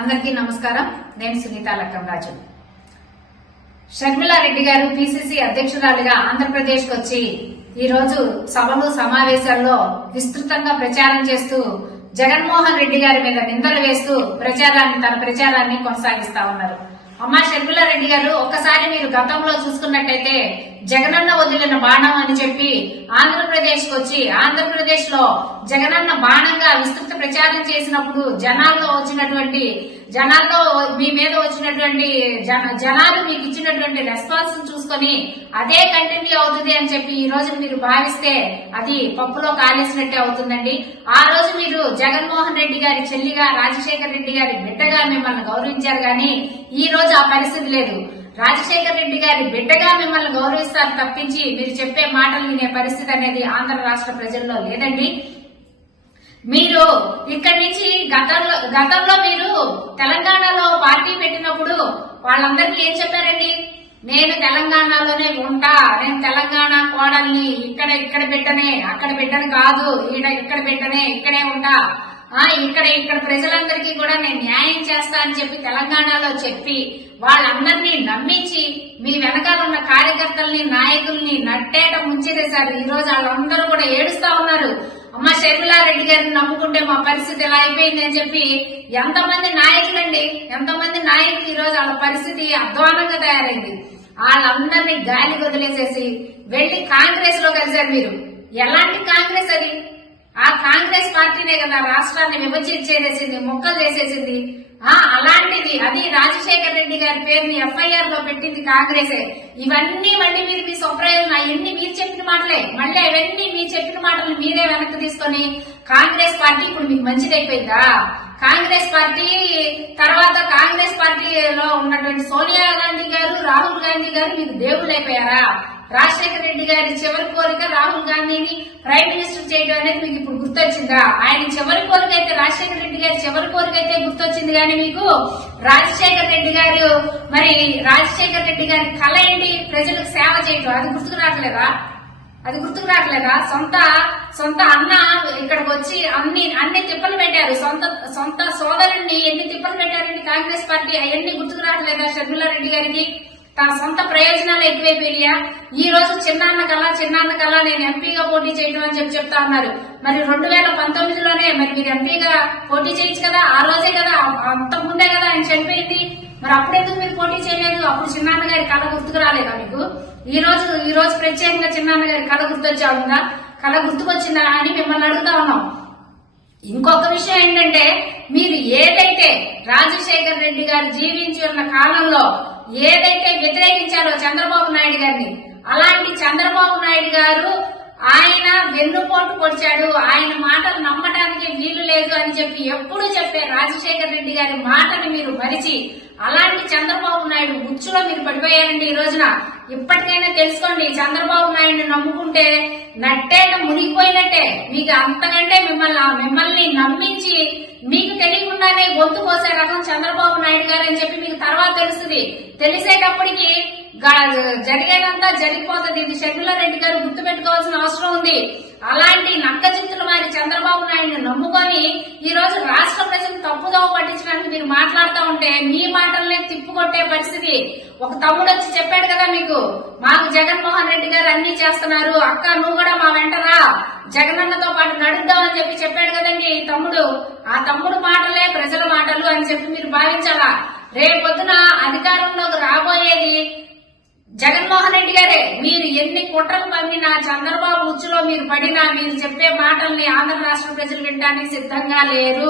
అందరికీ నమస్కారం. నేను సునీత లక్కంరాజు. షర్మిలారెడ్డి గారు పిసిసి అధ్యక్షురాలిగా ఆంధ్రప్రదేశ్ కు వచ్చి ఈ రోజు సభలు సమావేశాల్లో విస్తృతంగా ప్రచారం చేస్తూ జగన్మోహన్ రెడ్డి గారి మీద నిందలు వేస్తూ తన ప్రచారాన్ని కొనసాగిస్తా ఉన్నారు. అమ్మా షర్మిలారెడ్డి గారు, ఒక్కసారి మీరు గతంలో చూసుకున్నట్టయితే జగనన్న వదిలిన బాణం అని చెప్పి ఆంధ్రప్రదేశ్ కు వచ్చి ఆంధ్రప్రదేశ్ లో జగనన్న బాణంగా విస్తృత ప్రచారం చేసినప్పుడు జనాల్లో మీ మీద వచ్చినటువంటి జనాలు మీకు ఇచ్చినటువంటి రెస్పాన్స్ చూసుకొని అదే కంటిన్యూ అవుతుంది అని చెప్పి ఈ రోజు మీరు భావిస్తే అది పప్పులో కాలేసినట్టే అవుతుందండి. ఆ రోజు మీరు జగన్మోహన్ రెడ్డి గారి చెల్లిగా, రాజశేఖర రెడ్డి గారి బిడ్డగా మిమ్మల్ని గౌరవించారు గాని ఈ రోజు ఆ పరిస్థితి లేదు. రాజశేఖర రెడ్డి గారి బిడ్డగా మిమ్మల్ని గౌరవిస్తారు తప్పించి మీరు చెప్పే మాటలు వినే పరిస్థితి అనేది ఆంధ్ర రాష్ట్ర ప్రజల్లో లేదండి. మీరు ఇక్కడి నుంచి గతంలో మీరు తెలంగాణలో పార్టీ పెట్టినప్పుడు వాళ్ళందరికీ ఏం చెప్పారండి? నేను తెలంగాణలోనే ఉంటా, నేను తెలంగాణ కోడల్ని, ఇక్కడ బిడ్డనే, అక్కడ బిడ్డని కాదు, ఇక్కడ బిడ్డనే, ఇక్కడే ఉంటా, ఇక్కడ ప్రజలందరికీ కూడా నేను న్యాయం చేస్తా అని చెప్పి తెలంగాణలో చెప్పి వాళ్ళందరినీ నమ్మించి మీ వెనకాల ఉన్న కార్యకర్తల్ని, నాయకుల్ని నట్టేట ముంచేశారు. ఈ రోజు వాళ్ళందరూ కూడా ఏడుస్తా ఉన్నారు. అమ్మ షర్మిలారెడ్డి గారిని నమ్ముకుంటే మా పరిస్థితి ఎలా అయిపోయింది అని చెప్పి ఎంతమంది నాయకులు ఈ రోజు వాళ్ళ పరిస్థితి అధ్వానంగా తయారైంది. వాళ్ళందరినీ గాలి వదిలేసేసి వెళ్లి కాంగ్రెస్ లో కలిశారు. మీరు ఎలాంటి కాంగ్రెస్ అది? ఆ కాంగ్రెస్ పార్టీనే కదా రాష్ట్రాన్ని విభజించేసేసింది, ముక్కలు చేసేసింది. అలాంటిది అది రాజశేఖర రెడ్డి గారి పేరుని ఎఫ్ఐఆర్ లో పెట్టింది కాంగ్రెసే. ఇవన్నీ మళ్ళీ మీరు మీ స్వప్రయోజనం, అవన్నీ మీరు చెప్పిన మాటలే, మళ్ళీ అవన్నీ మీరు చెప్పిన మాటలు మీరే వెనక్కి తీసుకొని కాంగ్రెస్ పార్టీ ఇప్పుడు మీకు మంచిదైపోయిందా? కాంగ్రెస్ పార్టీ తర్వాత కాంగ్రెస్ పార్టీలో ఉన్నటువంటి సోనియా గాంధీ గారు, రాహుల్ గాంధీ గారు మీకు దేవుళ్ళు అయిపోయారా? రాజశేఖర రెడ్డి గారి చివరి కోరిక రాహుల్ గాంధీని ప్రైమ్ మినిస్టర్ చేయడం అనేది మీకు ఇప్పుడు గుర్తొచ్చిందా? ఆయన చివరి కోరిక అయితే, రాజశేఖర రెడ్డి గారి చివరి కోరిక అయితే గుర్తొచ్చింది కానీ మీకు రాజశేఖర రెడ్డి గారి కళ ఏంటి? ప్రజలకు సేవ చేయడం. అది గుర్తుకు రావట్లేదా? సొంత అన్న ఇక్కడికి వచ్చి అన్ని తిప్పలు పెట్టారు. సొంత సోదరుణ్ణి ఎన్ని తిప్పలు పెట్టారండి కాంగ్రెస్ పార్టీ. అవన్నీ గుర్తుకు రావట్లేదా షర్మిలారెడ్డి గారికి? తన సొంత ప్రయోజనాలు ఎక్కువైపోయినాయా? ఈ రోజు చిన్నాన్న కళ నేను ఎంపీగా పోటీ చేయడం అని చెప్తా ఉన్నారు. మరి 2019లోనే మరి మీరు ఎంపీగా పోటీ చేయొచ్చు కదా, ఆ రోజే కదా, అంత ముందే కదా ఆయన చనిపోయింది. మరి అప్పుడెందుకు మీరు పోటీ చేయలేదు? అప్పుడు చిన్నాన్న గారి కళ గుర్తుకు రాలేదా మీకు? ఈ రోజు ప్రత్యేకంగా చిన్నాన్న గారి కళ గుర్తొచ్చిందా? కళ గుర్తుకొచ్చిందా అని మిమ్మల్ని అడుగుతా ఉన్నాం. ఇంకొక విషయం ఏంటంటే, మీరు ఏదైతే రాజశేఖర రెడ్డి గారు జీవించి ఉన్న కాలంలో ఏదైతే వ్యతిరేకించారో చంద్రబాబు నాయుడు గారిని, అలాంటి చంద్రబాబు నాయుడు గారు ఆయన వెన్నుపోటు పొడిచాడు, ఆయన మాటలు నమ్మటానికి వీలు లేదు అని చెప్పి ఎప్పుడు చెప్పే రాజశేఖర రెడ్డి గారి మాటను మీరు మరిచి అలాంటి చంద్రబాబు నాయుడు ఉచ్చులో మీరు పడిపోయారండి ఈ రోజున. ఇప్పటికైనా తెలుసుకోండి, చంద్రబాబు నాయుడిని నమ్ముకుంటే నట్టేట మునిగిపోయినట్టే. మీకు అంతకంటే మిమ్మల్ని నమ్మించి మీకు తెలియకుండానే గొంతు కోసే రకం చంద్రబాబు నాయుడు గారు అని చెప్పి మీకు తర్వాత తెలుస్తుంది. తెలిసేటప్పటికి జరిగేదంతా జరిగిపోతుంది. ఇది షర్మిలారెడ్డి గారు గుర్తుపెట్టుకోవాల్సిన అవసరం ఉంది. అలాంటి నక్కజిత్తులు మరి చంద్రబాబు నాయుడిని నమ్ముకొని ఈ రోజు రాష్ట్ర ప్రజలు తప్పుదోవ పట్టించడానికి మీరు మాట్లాడుతూ ఉంటే మీ మాటల్ని తిప్పుకొట్టే పరిస్థితి. ఒక తమ్ముడు వచ్చి చెప్పాడు కదా మీకు, మాకు జగన్మోహన్ రెడ్డి గారు అన్ని చేస్తున్నారు, అక్క నువ్వు కూడా మా వెంటరా, జగనన్నతో పాటు నడుద్దామని చెప్పి చెప్పాడు కదండి ఈ తమ్ముడు. ఆ తమ్ముడు మాటలే ప్రజల మాటలు అని చెప్పి మీరు భావించాలా? రేపొద్దున అధికారంలోకి రాబోయేది జగన్మోహన్ రెడ్డి గారే. మీరు ఎన్ని కుట్రలు పండినా, చంద్రబాబు ఉచ్చులో మీరు పడినా, మీరు చెప్పే మాటల్ని ఆంధ్ర రాష్ట్ర ప్రజలు వినడానికి సిద్ధంగా లేరు.